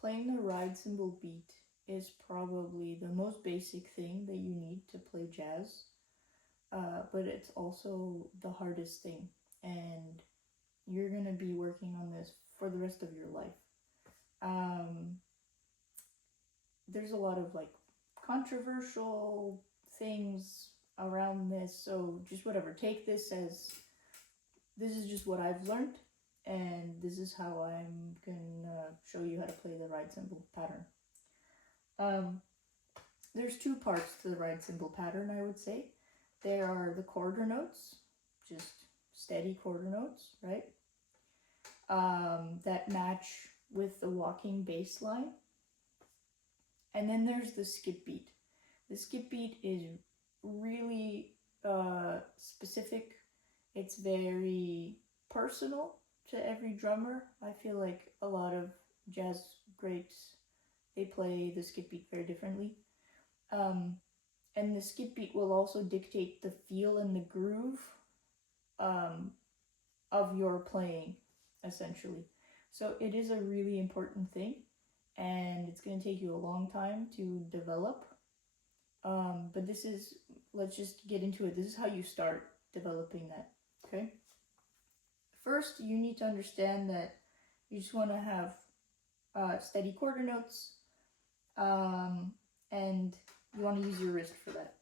playing the ride cymbal beat is probably the most basic thing that you need to play jazz, but it's also the hardest thing, and you're gonna be working on this for the rest of your life. Um, there's a lot of like controversial things around this, so just whatever. Take this as this is just what I've learned, and this is how I'm gonna show you how to play the ride cymbal pattern. Um, there's two parts to the ride cymbal pattern, I would say. There are the quarter notes, just steady quarter notes, right? That match with the walking bass line. And then there's the skip beat. The skip beat is really specific. It's very personal to every drummer. I feel like a lot of jazz greats, they play the skip beat very differently. And the skip beat will also dictate the feel and the groove of your playing, essentially. So it is a really important thing, and it's going to take you a long time to develop. But this is, let's just get into it. This is how you start developing that, okay? First, you need to understand that you just want to have steady quarter notes, and you want to use your wrist for that.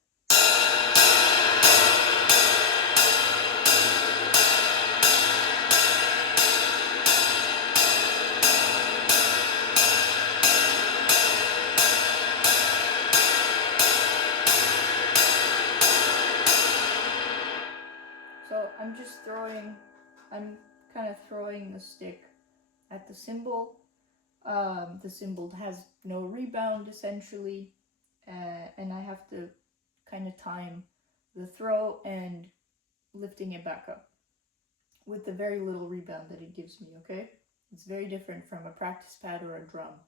So I'm kind of throwing the stick at the cymbal. The cymbal has no rebound, essentially, and I have to kind of time the throw and lifting it back up with the very little rebound that it gives me, okay? It's very different from a practice pad or a drum.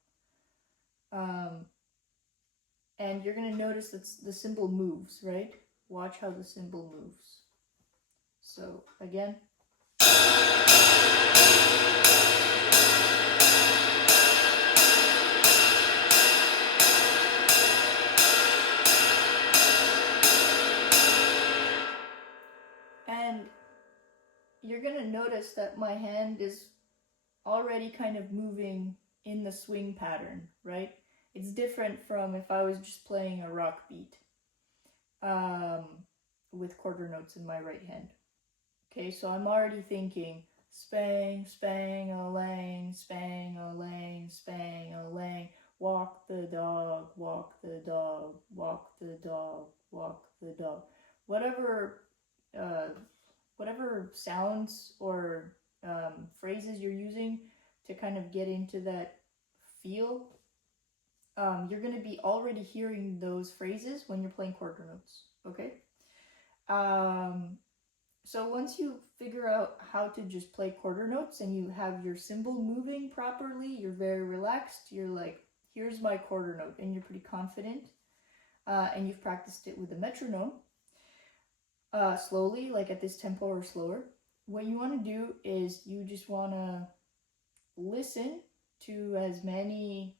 And you're going to notice that the cymbal moves, right? Watch how the cymbal moves. So, again. And you're going to notice that my hand is already kind of moving in the swing pattern, right? It's different from if I was just playing a rock beat with quarter notes in my right hand. Okay, so I'm already thinking spang, spang-a-lang, spang-a-lang, spang-a-lang, walk the dog, walk the dog, walk the dog, walk the dog. Whatever sounds or phrases you're using to kind of get into that feel, you're going to be already hearing those phrases when you're playing quarter notes, okay? So once you figure out how to just play quarter notes and you have your cymbal moving properly, you're very relaxed, you're like, here's my quarter note, and you're pretty confident, and you've practiced it with a metronome, slowly, like at this tempo or slower, what you want to do is you just want to listen to as many,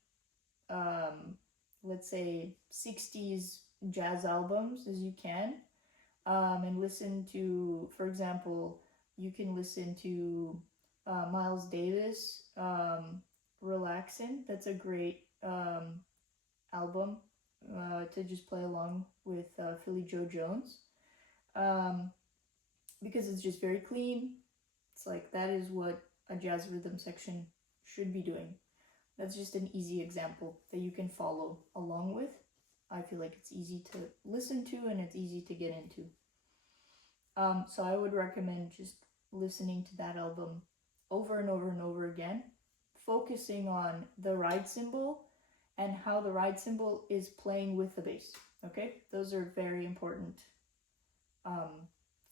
let's say, 60s jazz albums as you can, and listen to, for example, you can listen to Miles Davis, Relaxin'. That's a great album to just play along with Philly Joe Jones, because it's just very clean. It's like that is what a jazz rhythm section should be doing. That's just an easy example that you can follow along with. I feel like it's easy to listen to and it's easy to get into. So I would recommend just listening to that album over and over and over again, focusing on the ride cymbal and how the ride cymbal is playing with the bass, okay? Those are very important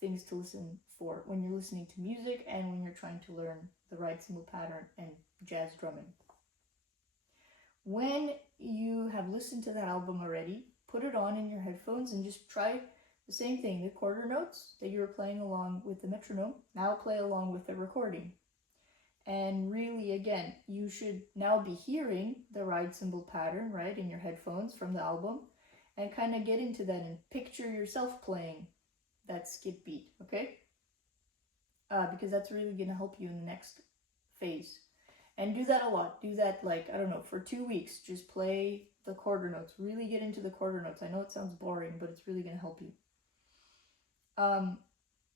things to listen for when you're listening to music and when you're trying to learn the ride cymbal pattern and jazz drumming. When you have listened to that album already, put it on in your headphones and just try the same thing. The quarter notes that you were playing along with the metronome, now play along with the recording. And really, again, you should now be hearing the ride cymbal pattern, right, in your headphones from the album, and kind of get into that and picture yourself playing that skip beat, okay? Because that's really going to help you in the next phase. And do that a lot. Do that, like, I don't know, for 2 weeks. Just play the quarter notes. Really get into the quarter notes. I know it sounds boring, but it's really going to help you.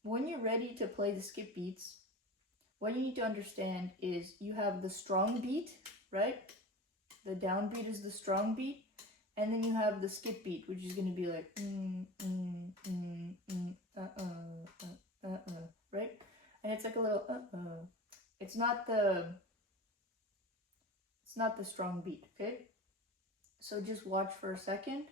When you're ready to play the skip beats, what you need to understand is you have the strong beat, right? The downbeat is the strong beat. And then you have the skip beat, which is going to be like, right? And it's like a little, It's not the strong beat, okay? So just watch for a second.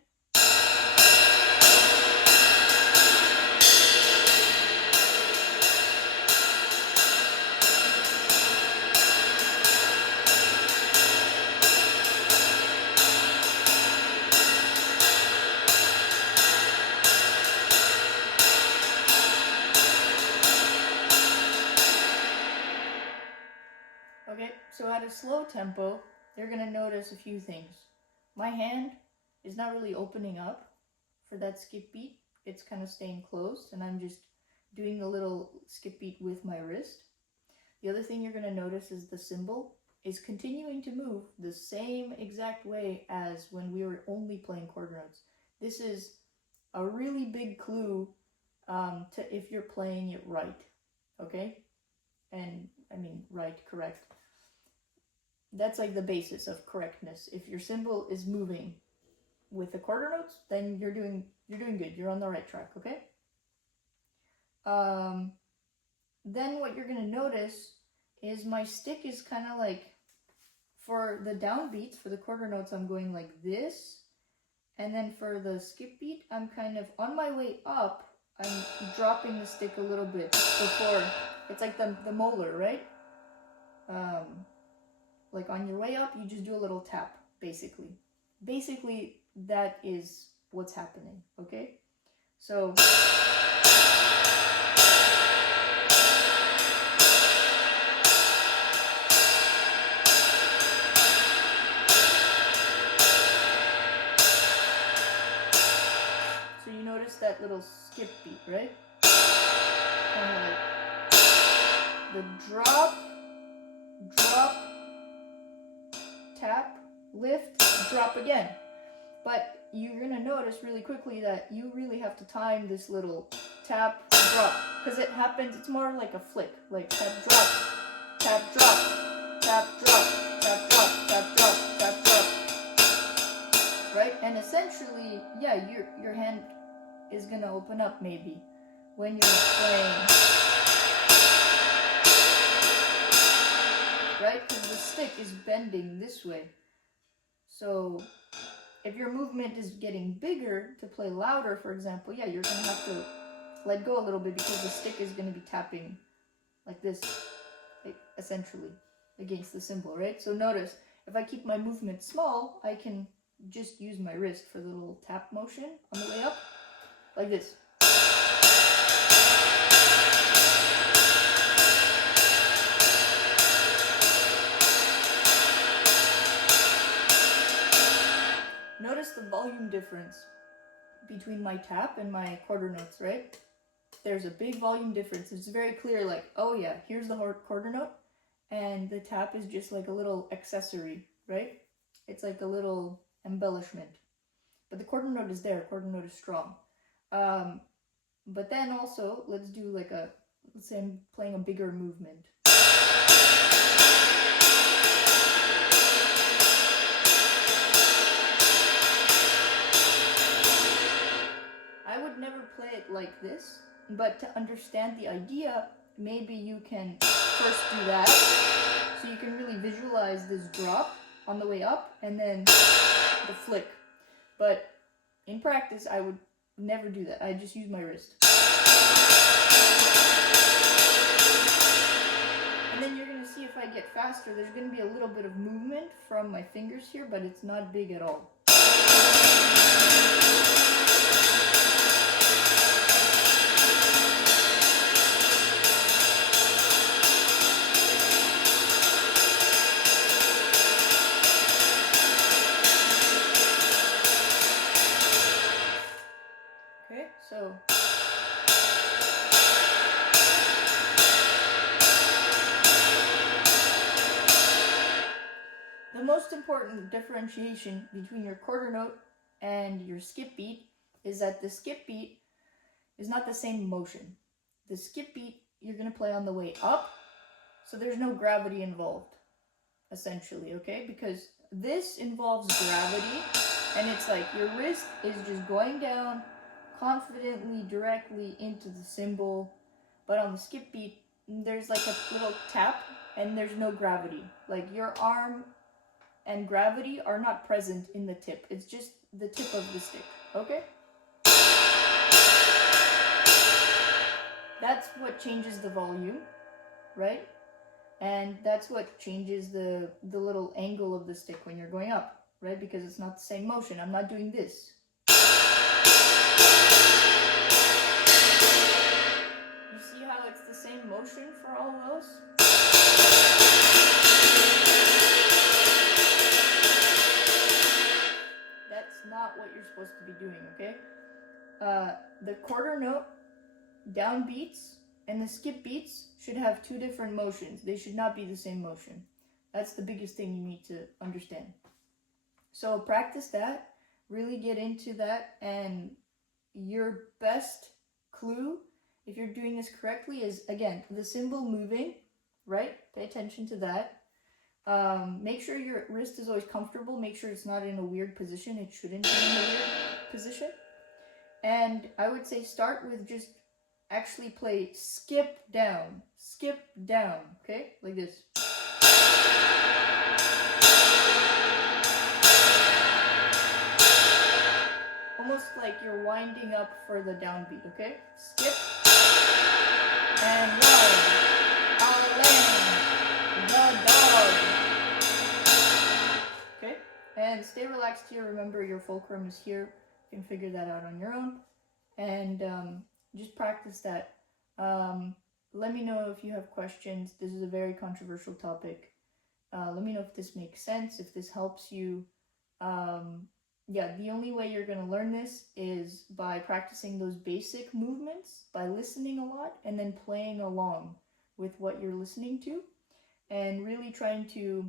Okay, so at a slow tempo, you're going to notice a few things. My hand is not really opening up for that skip beat. It's kind of staying closed, and I'm just doing a little skip beat with my wrist. The other thing you're going to notice is the cymbal is continuing to move the same exact way as when we were only playing quarter notes. This is a really big clue to if you're playing it right, okay? And I mean right, correct. That's like the basis of correctness. If your cymbal is moving with the quarter notes, then you're doing good. You're on the right track, okay? Then what you're going to notice is my stick is kind of like, for the downbeats, for the quarter notes, I'm going like this. And then for the skip beat, I'm kind of, on my way up, I'm dropping the stick a little bit before. It's like the molar, right? Like on your way up, you just do a little tap, basically. Basically, that is what's happening, okay? So you notice that little skip beat, right? Kind of like the drop, tap, lift, drop again. But you're going to notice really quickly that you really have to time this little tap, drop, because it happens, it's more like a flick, like tap, drop, tap, drop, tap, drop, tap, drop, tap, drop, tap, drop, right? And essentially, yeah, your hand is going to open up maybe when you're playing, right? Because the stick is bending this way. So if your movement is getting bigger to play louder, for example, yeah, you're going to have to let go a little bit because the stick is going to be tapping like this, essentially, against the cymbal, right? So notice, if I keep my movement small, I can just use my wrist for the little tap motion on the way up, like this. Notice the volume difference between my tap and my quarter notes, right? There's a big volume difference. It's very clear, like, oh yeah, here's the quarter note, and the tap is just like a little accessory, right? It's like a little embellishment. But the quarter note is there, quarter note is strong. But then also, let's do like let's say I'm playing a bigger movement. I would never play it like this, but to understand the idea, maybe you can first do that, so you can really visualize this drop on the way up, and then the flick. But in practice, I would never do that. I just use my wrist. And then you're going to see if I get faster, there's going to be a little bit of movement from my fingers here, but it's not big at all. the most important differentiation between your quarter note and your skip beat is that the skip beat is not the same motion. The skip beat you're going to play on the way up, so there's no gravity involved, essentially, okay? Because this involves gravity, and it's like your wrist is just going down confidently, directly into the cymbal, but on the skip beat, there's like a little tap, and there's no gravity. Like your arm and gravity are not present in the tip. It's just the tip of the stick, okay? That's what changes the volume, right? And that's what changes the little angle of the stick when you're going up, right? Because it's not the same motion. I'm not doing this. You see how it's the same motion for all of those? That's not what you're supposed to be doing, okay? The quarter note down beats and the skip beats should have two different motions. They should not be the same motion. That's the biggest thing you need to understand. So practice that, really get into that, and your best clue, if you're doing this correctly, is, again, the cymbal moving, right? Pay attention to that. Make sure your wrist is always comfortable. Make sure it's not in a weird position. It shouldn't be in a weird position. And I would say start with just actually play skip down, okay? Like this. Almost like you're winding up for the downbeat, okay? Skip. And one. I'll land the dog. Okay? And stay relaxed here. Remember, your fulcrum is here. You can figure that out on your own. And just practice that. Let me know if you have questions. This is a very controversial topic. Let me know if this makes sense, if this helps you. Yeah, the only way you're going to learn this is by practicing those basic movements, by listening a lot, and then playing along with what you're listening to, and really trying to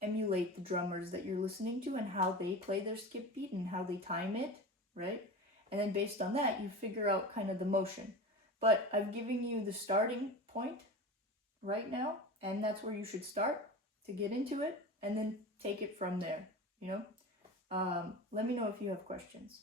emulate the drummers that you're listening to and how they play their skip beat and how they time it, right? And then based on that, you figure out kind of the motion. But I've given you the starting point right now, and that's where you should start to get into it, and then take it from there, you know? Let me know if you have questions.